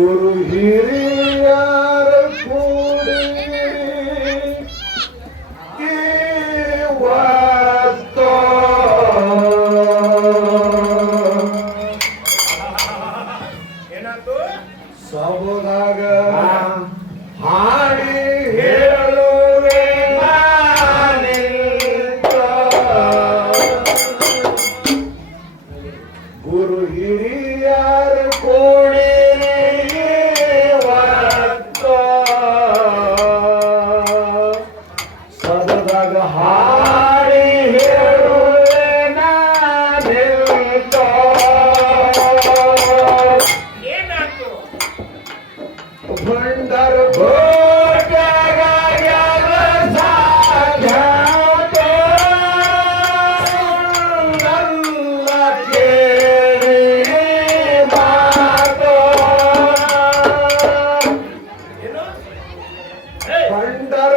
ಗುರು ಹಿರಿಯರ ಕೂಡಿ ಇವತ್ತು ಏನಾಯ್ತು? ಸಬದಾಗ ಹಾಡಿ ಹೇಳುವೆ ನಾನಿಂತ. ಗುರು ಹಿರಿಯರ ಕೂಡಿ ಇವತ್ತು ಸಬದಾಗ ಹಾಡಿ ಹೇಳುವೆ ನಾನಿಂತ. ಏನಾಯ್ತು? ಭಂಡಾರ ಭೋಜಗ ಯಗ ಸಾಧ್ಯಾತ ನನ್ನ ಕೇಳಿ ಮಾತು. ಏನು? ಏಯ್! ಭಂಡಾರ